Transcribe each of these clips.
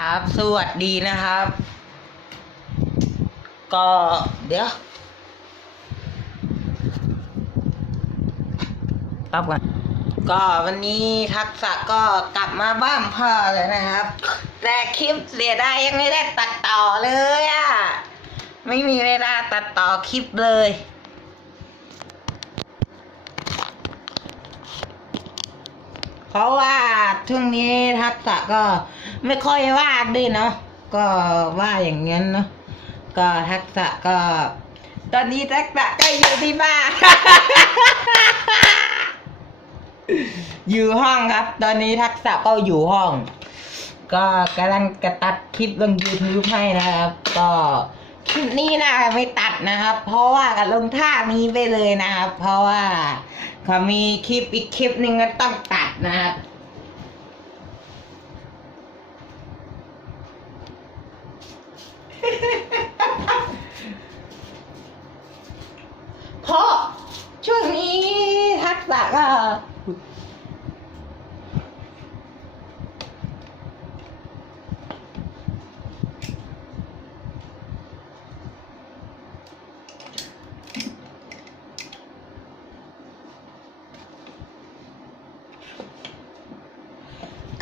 ครับ สวัสดีนะครับ ก็เดี๋ยวปั๊บก่อนก็วันนี้ทักษะก็กลับมาบ้านพ่อเลยนะครับ แต่คลิปเสียดายยังไม่ได้ตัดต่อเลยอะ่ะ ไม่มีเวลาตัดต่อคลิปเลย เพราะว่าช่วงนี้ทักษะก็ไม่ค่อยวาดด้วยเนาะก็ว่าอย่างงั้นเนาะก็ทักษะก็ ตอนนี้ทักษะก็อยู่ที่บ้านอยู่ห้องครับ ตอนนี้ทักษะก็อยู่ห้อง ก็กำลังกระตัดคลิปลง YouTube ให้นะครับ ก็ คลิปนี้นะไม่ตัดนะครับ เพราะว่ากับลงท่านี้ไปเลยนะครับ เพราะว่าเขามีคลิปอีกคลิปหนึ่งก็ต้องตัดนะครับเพราะช่วงนี้ทักษะก็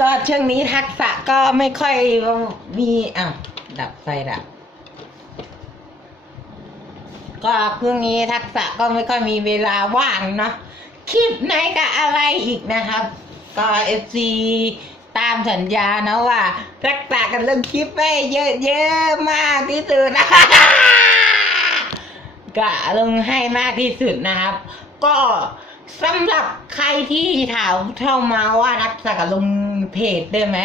ก็ช่วงนี้ทักษะก็ไม่ค่อยมีอะดับไฟดับ ก็พรุ่งนี้ทักษะก็ไม่ค่อยมีเวลาว่างเนาะคลิปไหนกับอะไรอีกนะครับ ก็เอฟซีตามสัญญานะว่าทักษะกันเรื่องคลิปไปเยอะๆมากที่สุดนะก็ลงให้มากที่สุดนะครับ ก็ สำหรับใครที่ถามเข้ามาว่าทักษะกับลงเพจได้ไหม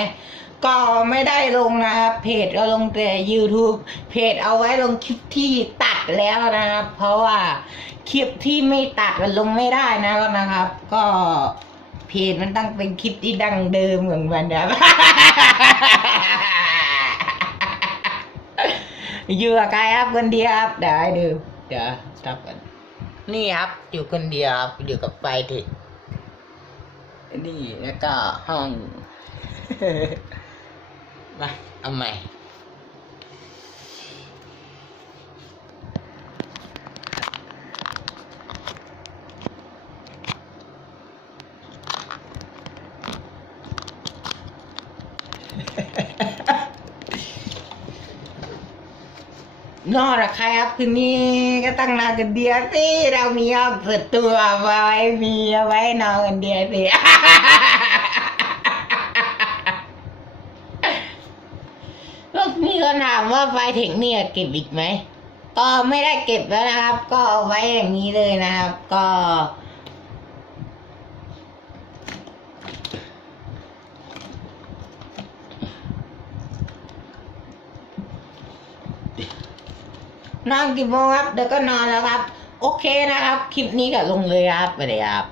ก็ไม่ได้ลงนะครับ เพจก็ลงแต่ YouTube เพจเอาไว้ลงคลิปที่ตัดแล้วนะครับ เพราะว่าคลิปที่ไม่ตัดมันลงไม่ได้นะนะครับ ก็เพจมันต้องเป็นคลิปที่ดังเดิมเหมือนกันนะครับอยู่กับใครครับคนเดียวครับเดี๋ยวดูเดี๋ยวสต็อปกัน นี่ครับ อยู่คนเดียวครับอยู่กับไฟถึกนี่แล้วก็ห้อง มาเอาใหม่ นอกจากครครับนี่ก็ตั้งนอนกันเดียวสิเรามีห้องส่วนตัวไว้มีเอาไว้นอนกันเดียวสิลูกมีคนถามว่าไฟเทคเนี่ยเก็บอีกไหม ก็ไม่ได้เก็บแล้วนะครับ ก็เอาไว้อย่างนี้เลยนะครับ ก็ นอนกี่โมงครับ เดี๋ยวก็นอนแล้วครับ โอเคนะครับ คลิปนี้ก็ลงเลยครับไปเลยครับ